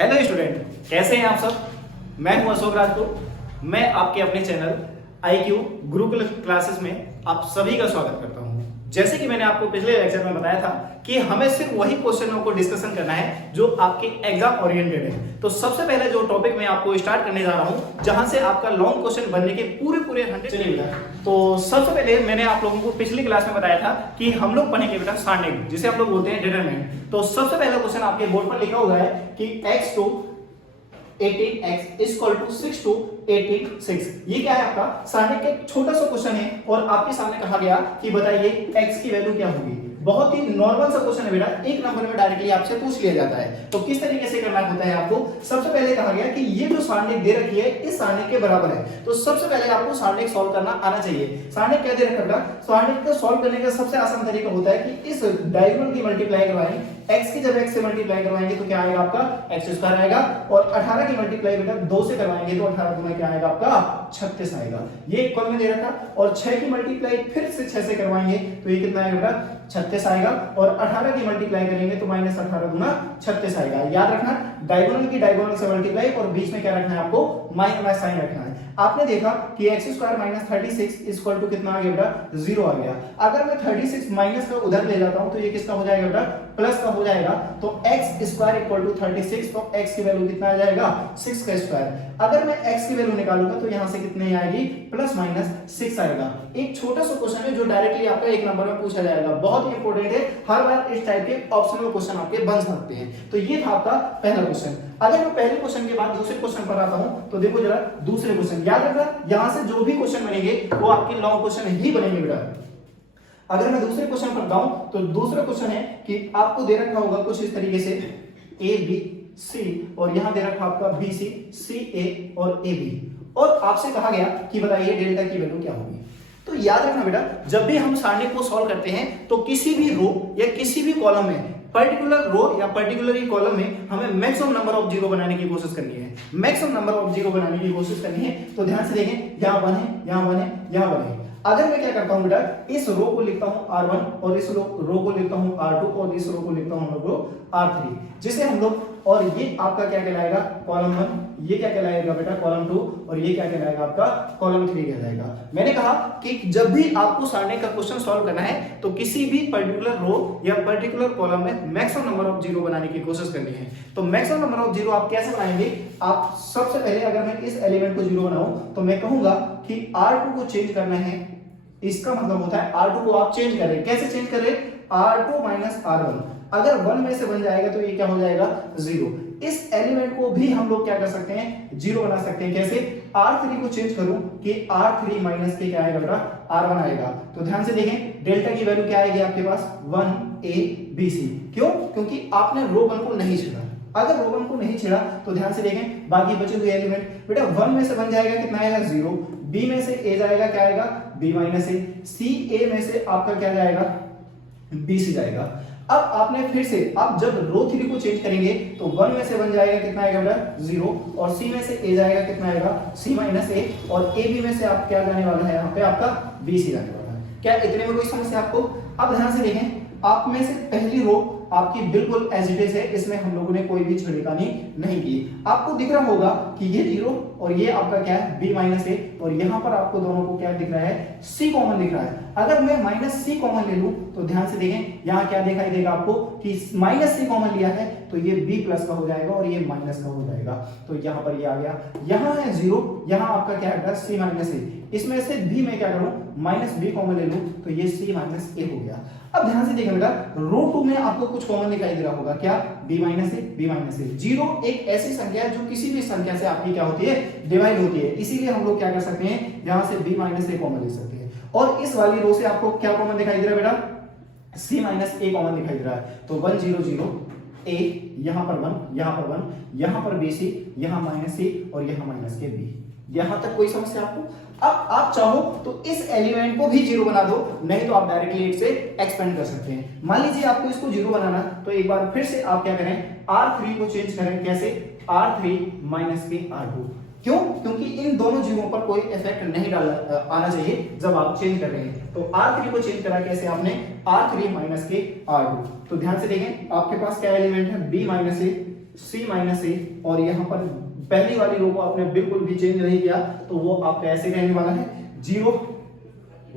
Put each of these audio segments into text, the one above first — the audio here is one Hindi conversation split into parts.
हेलो स्टूडेंट, कैसे हैं आप सब। मैं हूं अशोक राजपूत। मैं आपके अपने चैनल IQ गुरुकुल क्लासेस में आप सभी का स्वागत करता हूं। जैसे कि मैंने आपको पिछले लेक्चर में बताया था कि हमें सिर्फ वही क्वेश्चनों को डिस्कशन करना है जो आपके एग्जाम ओरिएंटेड है। तो सबसे पहले जो टॉपिक मैं आपको स्टार्ट करने जा रहा हूं, जहां से आपका लॉन्ग क्वेश्चन बनने के पूरे 100 चलेगा। तो सबसे पहले मैंने आप लोगों को पिछली क्लास में बताया था कि हम लोग पढ़ेंगे बेटा सारणिक, जिसे हम लोग बोलते हैं डिटरमिनेंट। तो सबसे पहला क्वेश्चन आपके बोर्ड पर लिखा हुआ है कि x to 18x equal to 6 to 18 6। ये क्या है आपका सारणिक का छोटा सा क्वेश्चन है और आपके सामने कहा गया कि बताइए x की वैल्यू क्या होगी। बहुत ही नॉर्मल सा क्वेश्चन है बेटा, एक नंबर में डायरेक्टली आपसे पूछ लिया जाता है। तो किस तरीके से करना होता है आपको, सबसे पहले कहा गया कि ये जो सारणिक दे रखी है इस सारणिक के बराबर है। तो सबसे पहले आपको सारणिक सॉल्व करना आना चाहिए। सारणिक क्या दे रखा है, सारणिक को सॉल्व करने का सबसे आसान तरीका होता है कि इस डायगोनल की मल्टीप्लाई करवाएं। x की जब x से मल्टीप्लाई करवाएंगे तो क्या आएगा आपका x स्क्वायर आएगा, और 18 की मल्टीप्लाई बेटा 2 से करवाएंगे तो 18 गुना क्या आएगा आपका 36 आएगा। ये इक्वल में दे रखा, और 6 की मल्टीप्लाई फिर से 6 से करवाएंगे तो ये कितना आएगा बेटा 36 आएगा, और 18 की मल्टीप्लाई करेंगे तो -18 गुना 36 आएगा। याद रखना डायगोनल की डायगोनल से मल्टीप्लाई, और बीच में क्या रखना है आपको माइनस साइन रखना है। आपने देखा कि x square minus 36 equal to कितना आ गया बेटा 0 आ गया। अगर मैं 36 माइनस का उधर ले जाता हूं तो ये किसका हो जाएगा बेटा प्लस का हो जाएगा। तो x स्क्वायर इक्वल टू 36, तो x की वैल्यू कितना आ जाएगा 6 का स्क्वायर। अगर मैं x की वैल्यू निकालूंगा तो यहां से कितने आएगी प्लस माइनस 6 आएगा। एक छोटा सा क्वेश्चन है जो डायरेक्टली आपका एक नंबर में पूछा जाएगा, बहुत इंपॉर्टेंट है। हर बार इस टाइप के ऑप्शनल क्वेश्चन आपके बन सकते हैं। तो ये था आपका पहला क्वेश्चन। अगर मैं पहले क्वेश्चन के बाद दूसरे क्वेश्चन पर आता हूं तो देखो जरा दूसरे क्वेश्चन, याद रखना यहां से जो भी क्वेश्चन बनेंगे वो आपके लॉन्ग क्वेश्चन ही बनेंगे बेटा। अगर मैं दूसरे क्वेश्चन पर जाऊं तो दूसरा क्वेश्चन है कि आपको दे रखा होगा कुछ इस तरीके से A B C, और यहां दे रखा आपका B C C A और A B, और आपसे कहा गया कि बताइए डेल्टा की वैल्यू क्या होगी। तो याद रखना बेटा, जब भी हम सारणिक को सॉल्व करते हैं तो किसी भी रो या किसी भी कॉलम में, पर्टिकुलर रो या पर्टिकुलर कॉलम में हमें मैक्सिमम नंबर ऑफ जीरो बनाने की कोशिश करनी है। मैक्सिमम नंबर ऑफ जीरो बनाने की कोशिश करनी है। तो ध्यान से देखें, यहां वन है, यहां वन है, यहां वन है। अगर मैं क्या करता हूं बेटा, इस रो को लिखता हूं R1, और इस रो को लिखता हूं R2, और इस रो को लिखता हूं हम लोग R3, जिसे हम लोग, और ये आपका क्या कहलाएगा कॉलम 1, ये क्या कहलाएगा बेटा कॉलम 2, और ये क्या कहलाएगा आपका कॉलम 3 कहलाएगा। मैंने कहा कि जब भी आपको सारणिक का क्वेश्चन सॉल्व करना है तो किसी भी पर्टिकुलर रो या पर्टिकुलर कॉलम में मैक्सिमम नंबर ऑफ जीरो बनाने की कोशिश करनी है। तो मैक्सिमम नंबर ऑफ जीरो आप कैसे बनाएंगे, आप सबसे पहले अगर मैं इस एलिमेंट को जीरो बनाऊं तो मैं कहूंगा कि R2 को चेंज करना है। इसका मतलब होता है R2 को आप चेंज करें। कैसे चेंज करें, R2 माइनस R1। अगर 1 में से बन जाएगा तो ये क्या हो जाएगा 0। इस एलिमेंट को भी हम लोग क्या कर सकते हैं, जीरो बना सकते हैं। कैसे, R3 को चेंज करूं कि R3 माइनस के क्या आएगा बेटा R1 आएगा। तो ध्यान से देखें डेल्टा की वैल्यू क्या आएगी आपके पास 1ABC। क्यों, क्योंकि आपने रो 1 को नहीं छेड़ा। अगर रो 1 को नहीं छेड़ा तो ध्यान से देखें बाकी बचे हुए एलिमेंट बेटा 1 में से बन जाएगा कितना आएगा 0, B में से A जाएगा क्या आएगा B minus A, C A में से आपका क्या जाएगा B C जाएगा। अब आपने फिर से, आप जब रो 3 को चेंज करेंगे तो 1 में से बन जाएगा कितना आएगा बेटा 0, और C में से A जाएगा कितना आएगा C माइनस A, और A B में से आप क्या जाने वाला है यहाँ पे आपका B C जाने वाला है। क्या इतने में कोई समस्या आपको। अब ध्यान से देखें, आप में से पहली रो आपकी बिल्कुल एज इट इज है, इसमें हम लोगों ने कोई भी छेड़खानी नहीं की। आपको दिख रहा होगा कि ये 0 और ये आपका क्या है B माइनस A, और यहां पर आपको दोनों को क्या दिख रहा है C कॉमन दिख रहा है। अगर मैं माइनस C कॉमन ले लूं तो ध्यान से देखें यहां क्या दिखाई देगा आपको कि माइनस C कॉमन लिया है तो ये B प्लस का हो जाएगा और ये माइनस का हो जाएगा। तो यहां पर ये आ गया, यहां है 0, यहां आपका क्या है C माइनस A। इसमें से B में क्या करूं माइनस B कॉमन ले लूं तो ये C माइनस A हो गया। अब ध्यान से देखिए बेटा, रो 2 में आपको कुछ कॉमन दिखाई दे रहा होगा, क्या B minus A B minus A। 0 एक ऐसी संख्या है जो किसी भी संख्या से आपकी क्या होती है डिवाइड होती है, इसीलिए हम लोग क्या कर सकते हैं यहां से B माइनस A कॉमन ले सकते हैं। और इस वाली रो से आपको क्या कॉमन दिखाई दे रहा है बेटा C माइनस A कॉमन दिखाई दे रहा है। तो 1 0 0 A, यहां पर 1, यहां पर 1, यहां पर B C, यहां माइनस C और यहां माइनस के B। यहां तक कोई समस्या आपको। अब आप चाहो तो इस एलिमेंट को भी जीरो बना दो, नहीं तो आप डायरेक्टली इसे एक्सपेंड कर सकते हैं। मान लीजिए आपको इसको जीरो बनाना, तो एक बार फिर से आप क्या करें R3 को चेंज करें। कैसे, R3 माइनस के R2। क्यों, क्योंकि इन दोनों जीवों पर कोई इफेक्ट नहीं आना चाहिए जब आप चेंज कर रहे हैं। तो R3 को चेंज करा कैसे आपने, R3 माइनस के R2। तो ध्यान से देखें आपके पास क्या एलिमेंट है B माइनस ए, सी माइनस ए, और यहाँ पर पहली वाली रो को आपने बिल्कुल भी चेंज नहीं किया तो वो आपका ऐसे रहने वाला है 0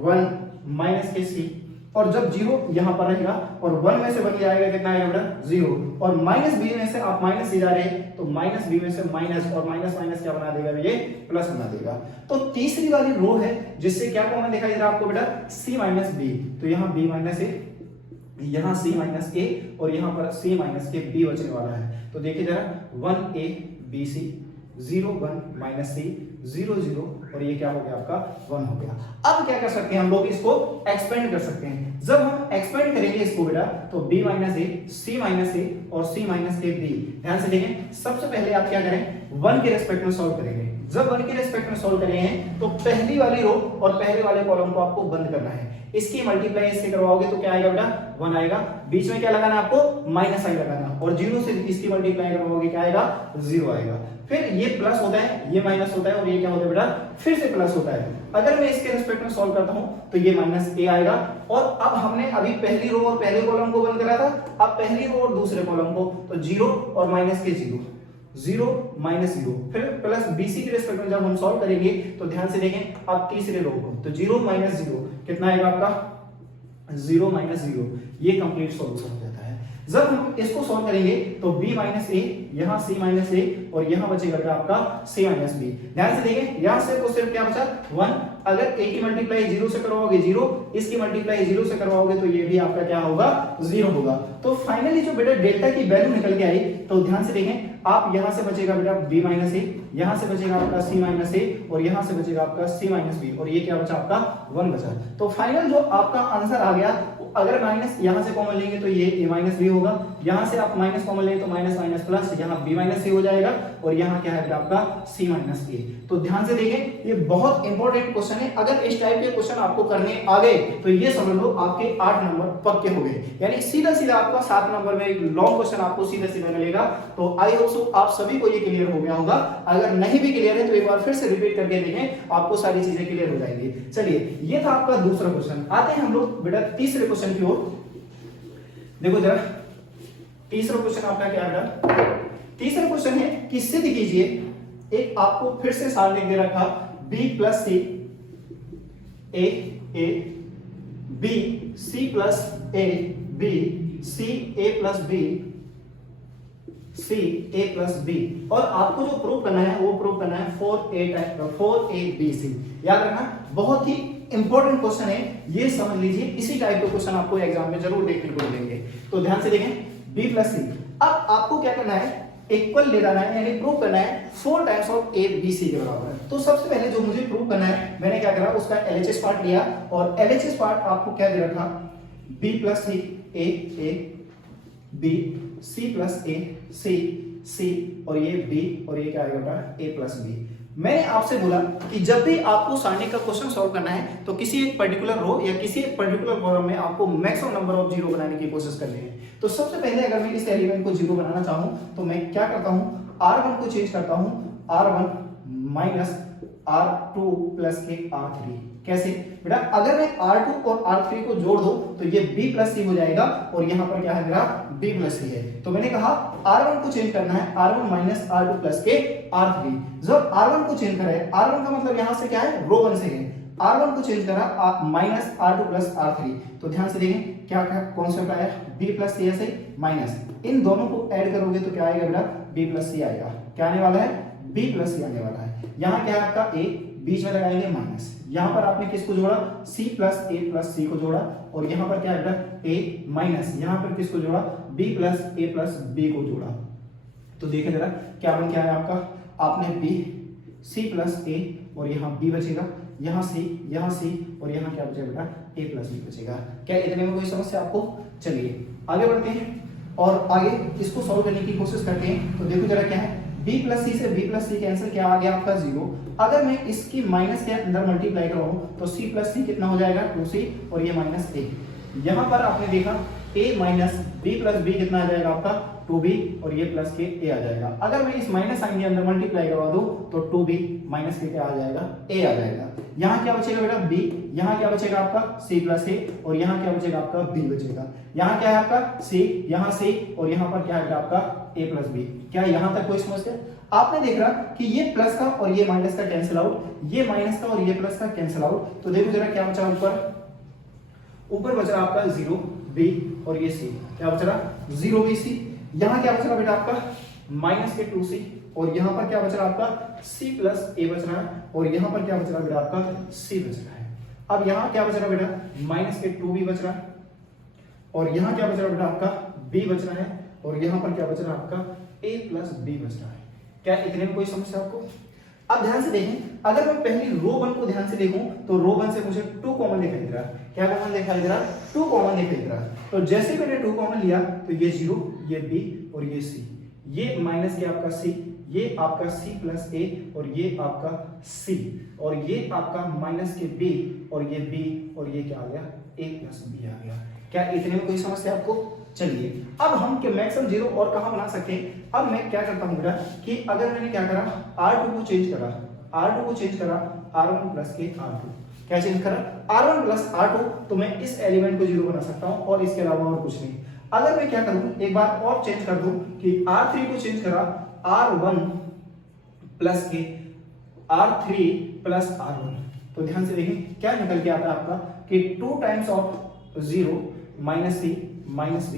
1 माइनस के सी, और जब 0 यहाँ पर रहेगा और 1 में से बन जाएगा कितना आएगा बेटा 0, और माइनस बी में से आप माइनस सी जा रहे हैं तो माइनस बी में से माइनस, और माइनस माइनस क्या बना देगा ये प्लस बना देगा। तो तीसरी वाली रो है जिससे क्या कॉमन दिखाई दे रहा है आपको बेटा सी माइनस बी, तो यहाँ बी माइनस ए, यहाँ सी माइनस ए, और यहाँ पर सी माइनस के बी बचने वाला है। तो देखिए जरा 1 ए बी सी 0 1 माइनस सी 0 0, और ये क्या हो गया आपका 1 हो गया। अब क्या कर सकते हैं हम लोग, इसको एक्सपेंड कर सकते हैं। जब हम एक्सपेंड करेंगे इसको बेटा तो b माइनस ए, सी माइनस ए और सी माइनस के b, ध्यान से देखें सबसे पहले आप क्या करें 1 के रेस्पेक्ट में सॉल्व करेंगे। जब 1 के रेस्पेक्ट में सॉल्व करेंगे तो पहली वाली रो और पहले वाले कॉलम को आपको बंद करना है, इसकी मल्टीप्लाई इससे करवाओगे तो क्या आएगा बेटा 1 आएगा, बीच में क्या लगाना है आपको माइनस आई लगाना, और 0 से इसकी मल्टीप्लाई करवाओगे क्या आएगा 0 आएगा। फिर ये प्लस होता है, ये माइनस होता है, और ये क्या होता है बेटा फिर से प्लस होता है। अगर मैं इसके रेस्पेक्ट में सॉल्व करता हूं तो ये माइनस ए आएगा, और अब हमने अभी पहली रो और पहले कॉलम को बंद करा था, अब पहली रो और दूसरे कॉलम को, तो 0 और माइनस के 0 0 माइनस 0, फिर प्लस बीसी के रेस्पेक्ट में जब हम सॉल्व करेंगे तो ध्यान से देखें अब तीसरे रो को, तो 0 माइनस 0 कितना आएगा आपका 0 माइनस 0, ये कंप्लीट सॉल्यूशन हो जाता है। जब हम इसको सॉल्व करेंगे तो b माइनस ए, यहाँ c माइनस ए, और यहाँ बचेगा क्या आपका c माइनस बी। ध्यान से देखें यहाँ से तो सिर्फ क्या बचा 1, अगर a की मल्टीप्लाई 0 से करवाओगे 0, इसकी मल्टीप्लाई 0 से करवाओगे तो ये भी आपका क्या होगा 0 होगा। तो फाइनली जो बेटा डेल्टा की वैल्यू निकल के आई, तो ध्यान से देखें आप यहाँ से बचेगा बेटा b माइनस ए, यहाँ से बचेगा आपका c माइनस ए, और यहाँ से बचेगा आपका c माइनस बी, और ये क्या बचा आपका 1 बचा। तो फाइनल जो आपका आंसर आ गया, अगर माइनस यहाँ से कॉमन लेंगे तो ये a माइनस बी होगा, यहाँ से आप माइनस कॉमन लेंगे तो माइनस माइनस प्लस, यहाँ b माइनस सी हो जाएगा, और यहाँ क्या है आपका c माइनस ए। तो ध्यान से देखें ये बहुत इंपॉर्टेंट क्वेश्चन है, अगर इस टाइप के क्वेश्चन आपको करने आ गए तो ये समझ लो आपके 8 नंबर पक्के हो गए, यानी सीधा सीधा आपका 7 नंबर में एक लॉन्ग क्वेश्चन आपको सीधा सीधा मिलेगा। तो आई होप सो आप सभी को ये क्लियर हो गया होगा, अगर नहीं भी क्लियर है तो एक बार फिर से रिपीट करके देखें, आपको सारी चीजें क्लियर हो जाएंगी। चलिए ये था आपका दूसरा क्वेश्चन, आते हैं हम लोग बेटा तीसरे क्वेश्चन की ओर। देखो जरा तीसरा क्वेश्चन आपका क्या बेटा, तीसरा क्वेश्चन है कि सिद्ध कीजिए, एक आपको फिर से सार लिख दे रखा b plus c a a B c plus a B c a plus b c a plus b, और आपको जो प्रूव करना है वो प्रूव करना है 4a b c। याद रखना बहुत ही इंपॉर्टेंट क्वेश्चन है, ये समझ लीजिए, इसी टाइप के क्वेश्चन आपको एग्जाम में जरूर देखने को मिलेंगे। तो ध्यान से देखें b प्लस सी, अब आपको क्या करना है इक्वल ले जाना है, यानी प्रूव करना है 4 times of a b c के बराबर है। तो सबसे पहले जो मुझे प्रूव करना है मैंने क्या करा, उसका LHS पार्ट लिया, और LHS पार्ट आपको क्या दे रखा b प्लस सी a b c plus a c और ये b, और ये क्या आएगा बेटा a प्लस b। मैंने आपसे बोला कि जब भी आपको सारणी का क्वेश्चन सॉल्व करना है तो किसी एक पर्टिकुलर रो या किसी एक पर्टिकुलर कॉलम में आपको मैक्सिमम नंबर ऑफ जीरो बनाने की कोशिश करनी है। तो सबसे पहले अगर मैं इस एलिमेंट को जीरो बनाना चाहूं तो मैं क्या करता हूं, r1 को चेंज करता हूं r1 माइनस r2 प्लस के r3। कैसे बेटा, अगर मैं r2 और r3 को जोड़ दूं तो ये b प्लस सी हो जाएगा, और यहाँ पर क्या है मेरा b प्लस सी है। तो मैंने कहा r1 को चेंज करना है r1 माइनस r2 प्लस के r3। जब r1 को चेंज करें, r1 का मतलब यहाँ से क्या है रो 1 से है, r1 को चेंज करा माइनस r2 प्लस r3। तो ध्यान से देखें क्या क्या कॉन्सेप्ट आया, b प्लस सी ऐसे माइनस, इन दोनों को ऐड करोगे तो क्या आएगा बेटा b प्लस सी आएगा। क्या आने वाला है b प्लस सी आने वाला है। यहाँ क्या है आपका a, बीच में लगाएंगे माइनस, यहाँ पर आपने किसको जोड़ा c plus a plus c को जोड़ा, और यहाँ पर क्या है बेटा a माइनस, यहाँ पर किसको जोड़ा b plus a plus b को जोड़ा। तो देखें जरा क्या बन के आया आपका, आपने b c प्लस a और यहाँ b बचेगा, यहाँ c और यहाँ क्या बचेगा बेटा a प्लस b बचेगा। क्या इतने में कोई समस्या आपको? चलिए आगे बढ़ते हैं और आगे इसको सॉल्व करने की कोशिश करते हैं। तो देखो जरा क्या है, b प्लस सी से b प्लस सी कैंसिल, क्या आ गया आपका 0। अगर मैं इसकी माइनस के अंदर मल्टीप्लाई कराऊं तो c प्लस सी कितना हो जाएगा 2c, और ये माइनस a। यहाँ पर आपने देखा a minus b plus b कितना आ जाएगा आपका 2b, और ये प्लस के a आ जाएगा। अगर मैं इस माइनस साइन के अंदर मल्टीप्लाई करवा दूं तो 2b माइनस के क्या आ जाएगा a आ जाएगा। यहाँ क्या बचेगा बेटा b, यहाँ क्या बचेगा आपका c प्लस a और यहाँ क्या बचेगा आपका b बचेगा। यहाँ क्या है आपका c, यहाँ c और यहाँ पर क्या है आपका a प्लस b। क्या यहाँ तक कोई समस्या? आपने देख रहा कि ये प्लस का और ये माइनस का कैंसिल आउट, ये माइनस का और ये प्लस का कैंसिल आउट। तो देखो जरा क्या बचा ऊपर बच रहा आपका 0 b और ये c, क्या बच रहा 0 b c। यहाँ क्या बच रहा बेटा आपका माइनस के 2c और यहाँ पर क्या बच रहा आपका c प्लस a बच रहा है और यहाँ पर क्या बच रहा बेटा आपका c बच रहा है। अब यहाँ क्या बच रहा बेटा माइनस के 2b बच रहा है और यहाँ क्या बच रहा बेटा आपका b बच रहा है और यहाँ पर क्या बच रहा आपका a प्लस b बच रहा है। क्या इतने में कोई समस्या आपको? अब ध्यान से देखें, अगर मैं पहली रो 1 को ध्यान से देखूं तो रो 1 से मुझे 2 कॉमन दिखाई दे रहा है। क्या कॉमन दिखाई दे रहा है? 2 कॉमन दिखाई दे रहा है। तो जैसे मैंने 2 कॉमन लिया तो ये 0, ये b और ये c, ये माइनस के आपका c, ये आपका c प्लस a और ये आपका c और ये आपका माइनस के b और ये b और ये क्या आ गया a प्लस b आ गया। क्या इतने में कोई समस्या आपको? चलिए अब हम के मैक्सिमम 0 और कहां बना सकते हैं। अब मैं क्या करता हूं बेटा कि अगर मैंने क्या करा r2 को चेंज करा, r2 को चेंज करा r1 प्लस के r2, क्या चेंज करा r1 प्लस r2, तो मैं इस एलिमेंट को 0 बना सकता हूं और इसके अलावा और कुछ नहीं। अगर मैं क्या करूं एक बार और चेंज कर दूं कि r3 को चेंज करा r1 प्लस के r3 प्लस r1, तो ध्यान से देखें क्या निकल के आता है आपका कि 2 times of 0 minus c minus b,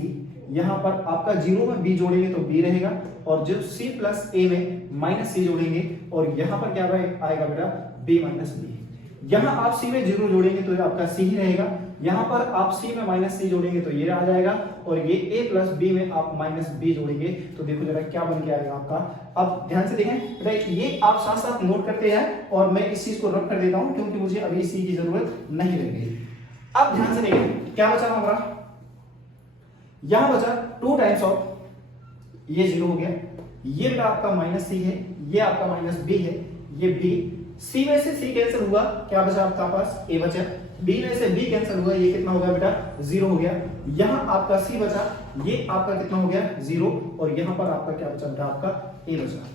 यहाँ पर आपका 0 में b जोड़ेंगे तो b रहेगा और जब c प्लस a में माइनस c जोड़ेंगे और यहाँ पर क्या आएगा बेटा b माइनस b। यहाँ आप c में 0 जोड़ेंगे तो आपका c ही रहेगा, यहाँ पर आप c में माइनस c जोड़ेंगे तो ये आ जाएगा और ये a प्लस b में आप माइनस b जोड़ेंगे तो देखो जरा क्या बन के आएगा आपका। अब ध्यान से देखें राइट, ये आप साथ साथ नोट करते हैं और मैं इस चीज को रख कर देता हूं क्योंकि मुझे अभी c की जरूरत नहीं लग रही। अब ध्यान से देखें क्या बचा हमारा, यहां बचा 2 टाइम्स ऑफ ये 0 हो गया, ये बेटा आपका माइनस c है, ये आपका माइनस b है, ये b, c में से c कैंसिल हुआ, क्या बचा आपका पास a बचा, b में से b कैंसिल हुआ, ये कितना हो गया बेटा 0 हो गया। यहां आपका c बचा, ये आपका कितना हो गया 0 और यहां पर आपका क्या बचा बेटा आपका a बचा।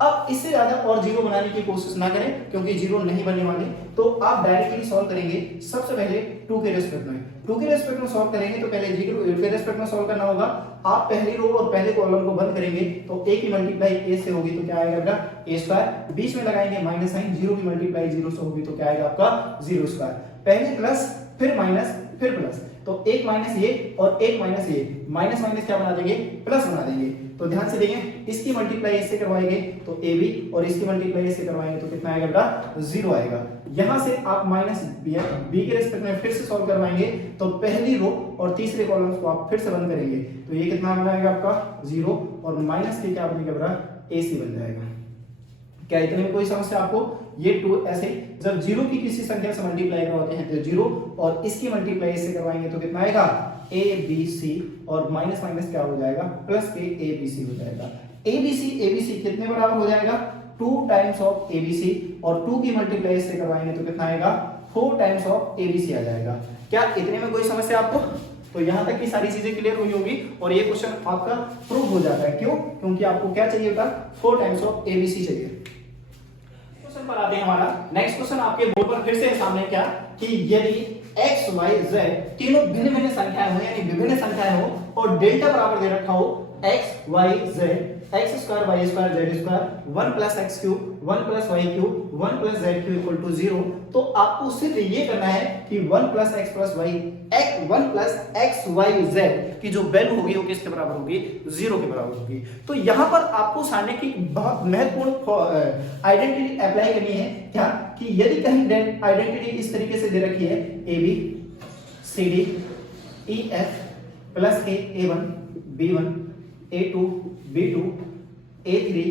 अब इससे ज्यादा और 0 बनाने की कोशिश ना करें क्योंकि 0 नहीं बनने वाले, तो आप डायरेक्टली सॉल्व करेंगे। सबसे पहले 2 के रेस्पेक्ट में, 2 के रेस्पेक्ट में सॉल्व करेंगे तो पहले 0 के रेस्पेक्ट में सॉल्व करना होगा। आप पहली रो और पहले कॉलम को बंद करेंगे तो a की मल्टीप्लाई a से होगी तो क्या आएगा बेटा a स्क्वायर, बीच में लगाएंगे माइनस साइन, 0 की मल्टीप्लाई 0 से होगी तो क्या आएगा आपका 0 स्क्वायर, पहले प्लस फिर माइनस फिर प्लस, तो एक माइनस ये और एक माइनस ये, माइनस माइनस क्या बना देंगे प्लस बना देंगे। तो ध्यान से देखें इसकी मल्टीप्लाई इससे करवाएंगे तो ab और इसकी मल्टीप्लाई इससे करवाएंगे तो कितना आएगा बेटा 0 आएगा। यहां से आप माइनस b के रेस्पेक्ट में फिर से सॉल्व करवाएंगे तो पहली रो और तीसरे कॉलम्स को आप फिर से बंद करेंगे तो ये कितना बनाएगा आपका 0 और माइनस के क्या बनेगा बेटा ac बन जाएगा। क्या इतने में कोई समस्या आपको? ये 2 ऐसे जब 0 की किसी संख्या से मल्टीप्लाई करवाते हैं तो 0 और इसकी मल्टीप्लाई इससे करवाएंगे तो कितना आएगा a b c और माइनस माइनस क्या हो जाएगा प्लस के a b c हो जाएगा। a b c कितने बराबर हो जाएगा 2 times of a b c और 2 की मल्टीप्लाई इससे करवाएंगे तो कितना आएगा 4 times of a b c आ जाएगा। क्या इतने में कोई समस्या आपको? तो यहां तक की सारी चीजें क्लियर हुई होगी और ये क्वेश्चन आपका प्रूव हो जाता है। क्यों? क्योंकि आपको क्या चाहिए था 4 times of a b c चाहिए। क्वेश्चन पर आते हैं हमारा नेक्स्ट क्वेश्चन आपके बोर्ड पर फिर से सामने क्या कि यदि x y z तीनों भिन्न भिन्न संख्याएं हो यानी विभिन्न संख्याएं हो और डेल्टा बराबर दे रखा हो x y z x square y square z square 1 plus x cube 1 plus y cube 1 plus z cube equal to 0, तो आपको सिर्फ ये करना है कि 1 plus x plus y 1 plus x y z की जो वैल्यू होगी वो किसके बराबर होगी 0 के बराबर होगी। तो यहाँ पर आपको सामने की बहुत महत्वपूर्ण आइडेंटिटी अप्लाई करनी है क्या कि यदि कहीं आइडेंटिटी इस तरीके से दे रखी है A B C D E F plus के A1 B1 A2 B2 A3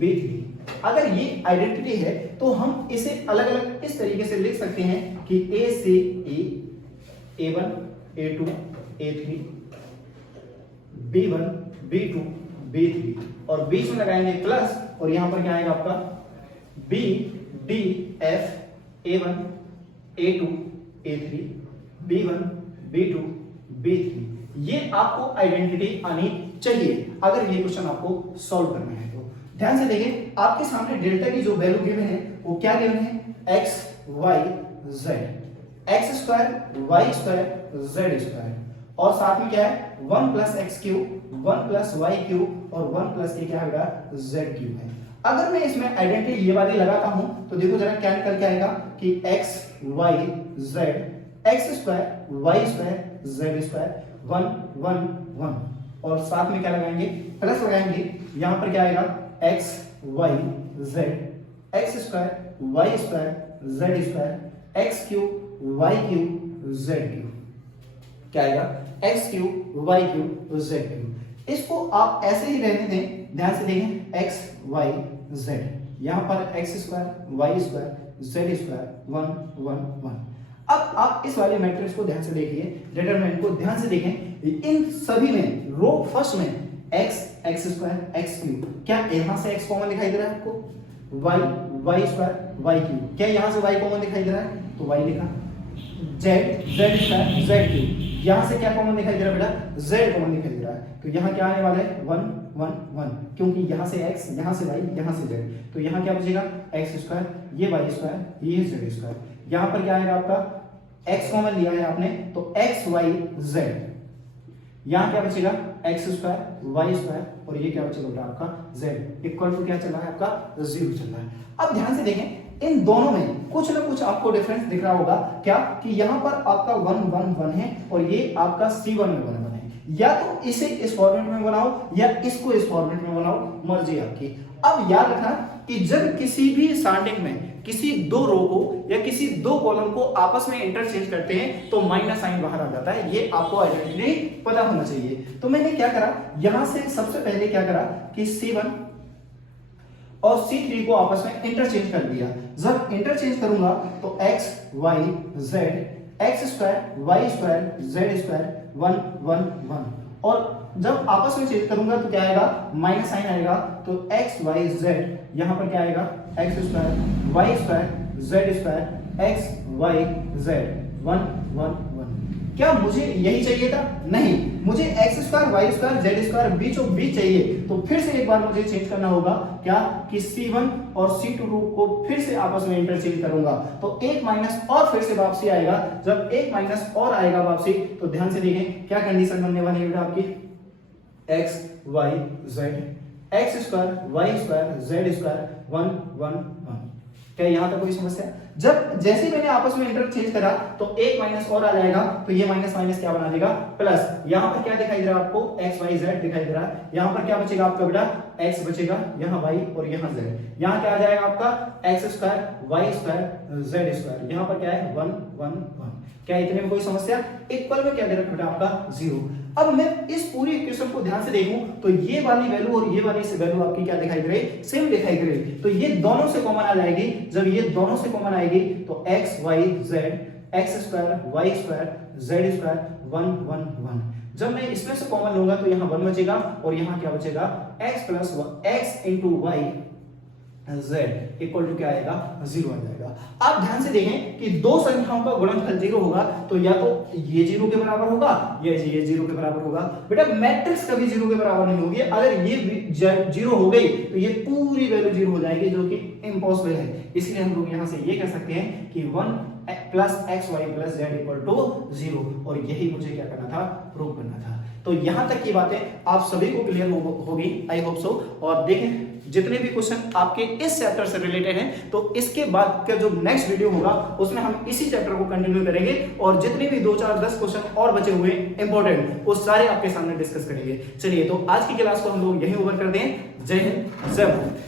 B3, अगर ये आइडेंटिटी है तो हम इसे अलग अलग इस तरीके से लिख सकते हैं कि A से E A1 A2 A3 B1 B2 B3 और बीच में लगाएंगे प्लस और यहां पर क्या आएगा आपका B D F A1 A2 A3 B1 B2 B3, ये आपको आइडेंटिटी आनी चाहिए अगर ये क्वेश्चन आपको सॉल्व करना है। तो ध्यान से देखें आपके सामने डेल्टा की जो वैल्यू गिवन है वो क्या गिवन है x y z, x square y square z square, और साथ में क्या है 1 plus x cube 1 plus y cube और 1 प्लस के क्या होगा जेड क्यूब है। अगर मैं इसमें आइडेंटिटी ये वाली लगाता हूं तो देखो जरा क्या निकल के आएगा कि x y z x square y square z square 1 1 1, और साथ में क्या लगाएंगे प्लस लगाएंगे, यहां पर क्या आएगा x y z x square y square z square x cube y cube z cube, क्या आएगा x cube y cube z cube. इसको आप ऐसे ही रहने दें, ध्यान से देखें एक्स वाई जेड, यहां पर x square y square z square 1 1 1। अब आप इस वाले मैट्रिक्स को ध्यान से देखिए, डिटरमिनेंट को ध्यान से देखें, इन सभी में रो फर्स्ट में x x square x cube, क्या यहां से एक्स कॉमन दिखाई दे रहा है आपको, y y square y cube, क्या यहां से वाई कॉमन दिखाई दे रहा है तो वाई लिखा, Z Z square Z cube, यहां से क्या कॉमन दिखाई दे रहा है बेटा जेड कॉमन दिखाई दे रहा है, तो यहां क्या आने वाला है 1 1 1, क्योंकि यहां से x यहां से y यहां से z, तो यहां क्या बचेगा एक्स स्क्वायर ये वाई स्क्वायर ये जेड स्क्वायर, यहां पर क्या आएगा आपका x कॉमन लिया है आपने तो x y z, यहां क्या बचेगा एक्स स्क्वायर वाई स्क्वायर और ये क्या बचेगा बेटा आपका z इक्वल टू क्या चल रहा है आपका 0 चल रहा है। अब ध्यान से देखें इन दोनों में कुछ ना कुछ आपको डिफरेंस दिख रहा होगा, क्या कि यहां पर आपका 1 1 1 है और ये आपका C1 में 1 1 है, या तो इसे इस फॉर्मेट में बनाओ या इसको इस फॉर्मेट में बनाओ, मर्जी आपकी। अब याद रखना कि जब किसी भी स्टैंडिंग में किसी दो रो को या किसी दो कॉलम को आपस में इंटरचेंज करते हैं तो माइनस साइन बाहर आ जाता है, ये आपको आइडेंटिटी पता होना चाहिए। तो मैंने क्या करा, यहां से सबसे पहले क्या करा कि C1 और C3 को आपस में इंटरचेंज कर दिया। जब इंटरचेंज करूंगा तो x y z x square y square z square 1 1 1, और जब आपस में चेंज करूंगा तो क्या आएगा माइनस साइन आएगा, तो x y z यहां पर क्या आएगा x square y square z square x y z 1 1 1। क्या मुझे यही चाहिए था? नहीं, मुझे x square y square z square बीचों बीच चाहिए, तो फिर से एक बार मुझे चेंज करना होगा क्या कि C1 और C2 को फिर से आपस में इंटरचेंज करूंगा, तो एक माइनस और फिर से वापसी आएगा। जब एक माइनस और आएगा वापसी तो ध्यान से देखें क्या कंडीशन बनने वाली है आपकी, x y z x square y square z square 1 1 1। क्या यहां तक कोई समस्या? जब जैसे मैंने आपस में इंटरचेंज करा तो एक माइनस और आ जाएगा, तो ये माइनस माइनस क्या बना देगा प्लस, यहां पर क्या दिखाई दे रहा है आपको x y z दिखाई दे रहा है, यहां पर क्या बचेगा आपका बेटा x बचेगा, यहां y और यहां z, यहां क्या आ जाएगा आपका x square y square z square, यहां पर क्या है 1 1 1। क्या इतने में कोई समस्या? इक्वल में क्या दे रखा बेटा आपका 0। अब मैं इस पूरी इक्वेशन को ध्यान से देखूं तो ये वाली वैल्यू और ये वाली से वैल्यू आपकी क्या दिखाई दे रही, सेम दिखाई दे रही, तो ये दोनों से कॉमन आ जाएगी। जब ये दोनों से कॉमन आएगी तो x y z x square y square z square 1 1 1। जब मैं इसमें से कॉमन लूंगा तो यहाँ 1 बचेगा और यहाँ क्या बचेगा x plus x into y z equal to क्या आएगा 0 आ जाएगा। आप ध्यान से देखें कि दो संख्याओं का गुणनफल 0 होगा तो या तो ये 0 के बराबर होगा या ये 0 के बराबर होगा। बेटा मैट्रिक्स कभी 0 के बराबर नहीं होगी, अगर ये 0 हो गई तो ये पूरी वैल्यू 0 हो जाएगी, जो कि इम्पॉसिबल है। इसलिए हम लोग यहाँ से ये कह सकते हैं कि 1 plus x y plus z equal to 0, और यही मुझे क्या करना था, प्रूव करना था। तो यहां तक की बातें आप सभी को क्लियर होगी, आई होप सो। और देखें जितने भी क्वेश्चन आपके इस चैप्टर से रिलेटेड हैं तो इसके बाद का जो नेक्स्ट वीडियो होगा उसमें हम इसी चैप्टर को कंटिन्यू करेंगे, और जितने भी 2 4 10 क्वेश्चन और बचे हुए इंपॉर्टेंट वो सारे आपके सामने डिस्कस करेंगे। चलिए तो आज की क्लास को हम लोग यहीं ओवर कर दें। जय हिंद, जय भारत।